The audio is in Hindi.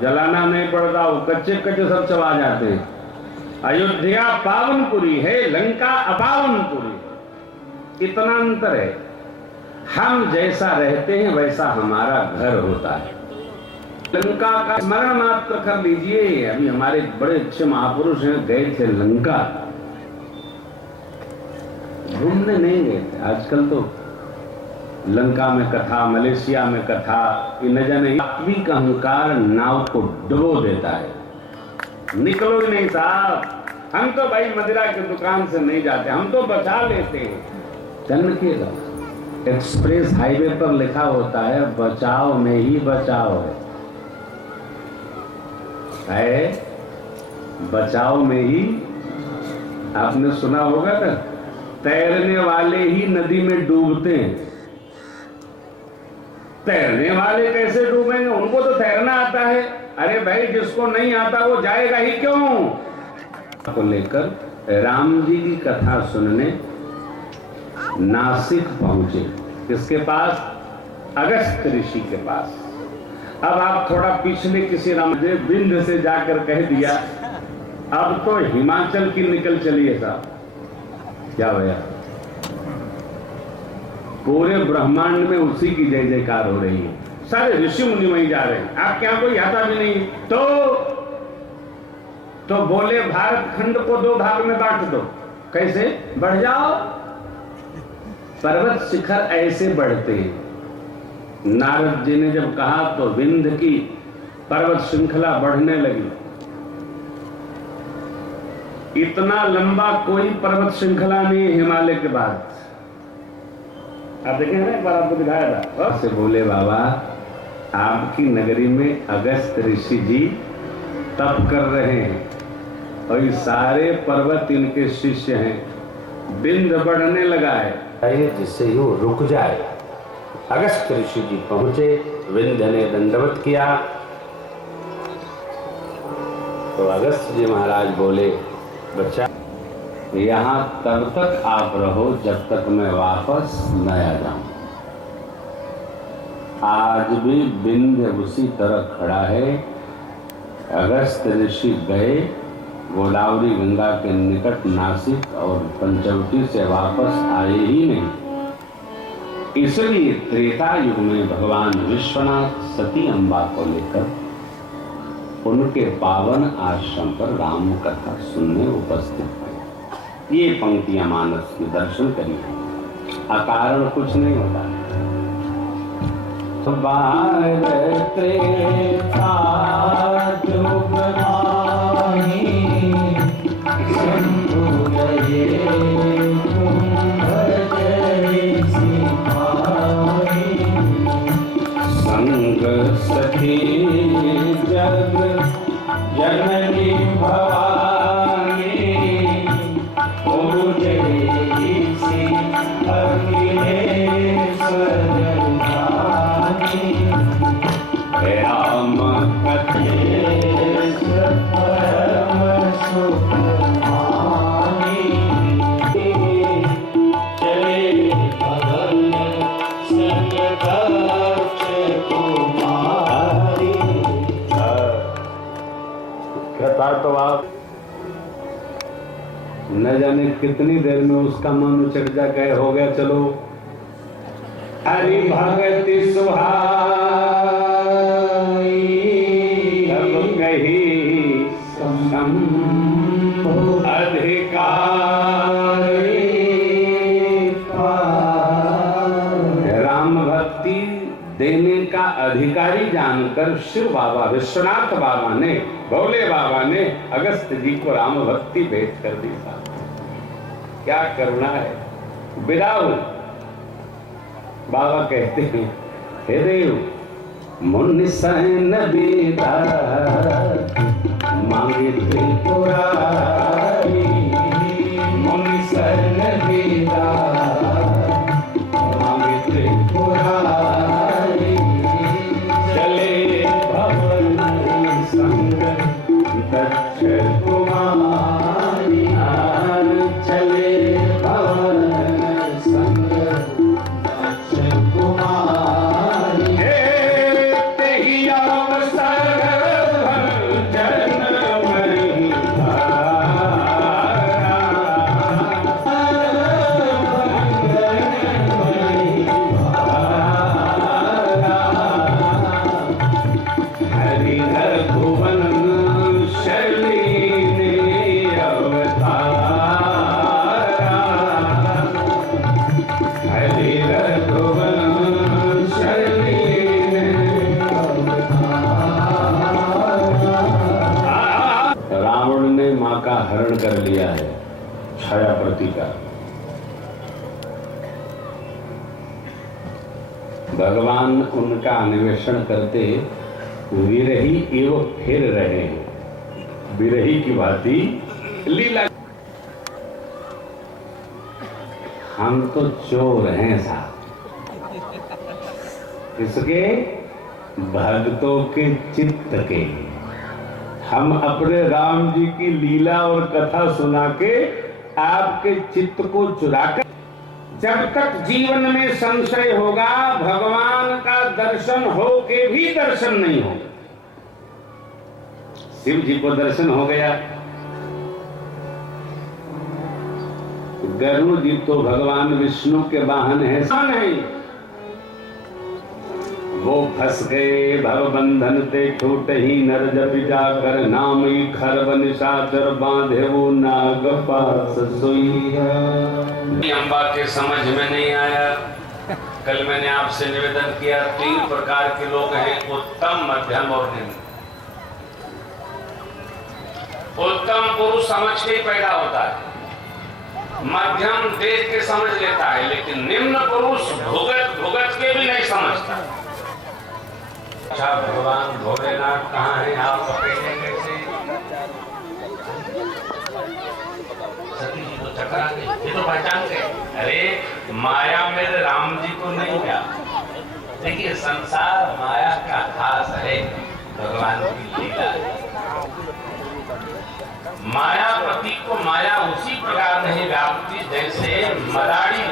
जलाना नहीं पड़ता, वो कच्चे कच्चे सब चबा जाते हैं। अयोध्या पावनपुरी है, लंका अपावनपुरी, इतना अंतर है। हम जैसा रहते हैं वैसा हमारा घर होता है। लंका का स्मरण मात्र कर लीजिए। अभी हमारे बड़े अच्छे महापुरुष हैं, गए थे लंका, घूमने नहीं गए थे। आजकल तो लंका में कथा, मलेशिया में कथा, ये न जाने आत्मिक अहंकार नाव को डुबो देता है। निकलो ही नहीं साहब, हम तो भाई मदिरा की दुकान से नहीं जाते, हम तो बचा लेते हैं। चंदकेगा एक्सप्रेस हाईवे पर लिखा होता है बचाव में ही बचाव है, बचाव में ही। आपने सुना होगा ना, तैरने वाले ही नदी में डूबते हैं। तैरने वाले कैसे डूबेंगे, उनको तो तैरना आता है। अरे भाई जिसको नहीं आता वो जाएगा ही क्यों। को लेकर राम जी की कथा सुनने नासिक पहुंचे। किसके पास? अगस्त ऋषि के पास। अब आप थोड़ा पिछले किसी रामदेव बिंद से जाकर कह दिया, अब तो हिमाचल की निकल चलिए साहब। क्या भैया, पूरे ब्रह्मांड में उसी की जय जयकार हो रही है। सारे ऋषि मुनि वहीं जा रहे हैं, आपके यहां कोई आता भी नहीं। तो बोले भारत खंड को 2 भाग में बांट दो। कैसे? बढ़ जाओ। पर्वत शिखर ऐसे बढ़ते हैं। नारद जी ने जब कहा तो विंध्य की पर्वत श्रृंखला बढ़ने लगी। इतना लंबा कोई पर्वत श्रृंखला नहीं है हिमालय के बाद। आप देखें ना, एक बार आपको दिखाया था। से बोले बाबा, आपकी नगरी में अगस्त ऋषि जी तप कर रहे हैं और ये सारे पर्वत इनके शिष्य हैं। विंध्य बढ़ने लगा है, जिससे ही वो रुक जाए। अगस्त ऋषि जी पहुंचे, विंध्य ने दंडवत किया तो अगस्त जी महाराज बोले, बच्चा यहाँ तब तक आप रहो जब तक मैं वापस न आ जाऊं। आज भी विंध्य उसी तरह खड़ा है। अगस्त ऋषि गए, गोदावरी गंगा के निकट नासिक और पंचवटी से वापस आए ही नहीं। इसलिए त्रेता युग में भगवान विश्वनाथ सती अम्बा को लेकर उनके पावन आश्रम पर राम कथा सुनने उपस्थित हुए। ये पंक्तियां मानस के दर्शन करिए, अकारण कुछ नहीं होता। त्रेता युग संग सखी जग जननी भवानी पूजे इसी अखिलेश्वर राम कथेश परम सुखमानी चले भगल संग दक्ष कुमारी। कहता तो आप न जाने कितनी देर में उसका मन उचट जा गए, हो गया चलो हरि भगति सुहाई। अब कही शंभु अधिकारी राम भक्ति देने का अधिकारी जानकर शिव बाबा, विश्वनाथ बाबा ने, भोले बाबा ने अगस्त जी को राम भक्ति भेंट कर दी। क्या करुणा है। विदाऊ बाबा कहते हैं, हे देव मुनि सहन बेदा मांगे त्रिपुरारी। मुनि सहन बेदा मांगे त्रिपुरारी। चले भवन संग दक्ष कुमारी। चले भवन संग दक्ष कुमारी। ते ही अवसर छाया प्रतीका। भगवान उनका अन्वेषण करते विरही एवं फिर रहे हैं, विरही की भांति लीला। हम तो चोर हैं साहब, किसके? भक्तों के चित्त के। हम अपने राम जी की लीला और कथा सुना के आपके चित्त को चुराकर, जब तक जीवन में संशय होगा भगवान का दर्शन हो के भी दर्शन नहीं होगा। शिव जी को दर्शन हो गया, गरुड़ जी तो भगवान विष्णु के वाहन है, नहीं वो फंस गए भव बंधन ते छूट ही नर जब जाकर नाम ही खरब निशाचर बांधे वो नाग पास सोईया। अम्बा के समझ में नहीं आया। कल मैंने आपसे निवेदन किया 3 प्रकार के लोग हैं, उत्तम, मध्यम और निम्न। उत्तम पुरुष समझ के ही पैदा होता है, मध्यम देख के समझ लेता है, लेकिन निम्न पुरुष भुगत भुगत के भी नहीं समझता। अच्छा भगवान भोलेनाथ कहाँ हैं, आप पकड़ेंगे कैसे? सती जी तो चकरा गई, ये तो पहचान गए। अरे माया मेरे राम जी को नहीं क्या? देखिए संसार माया का खास है, भगवान की लीला। मायापति को माया उसी प्रकार नहीं व्यापती जैसे मदारी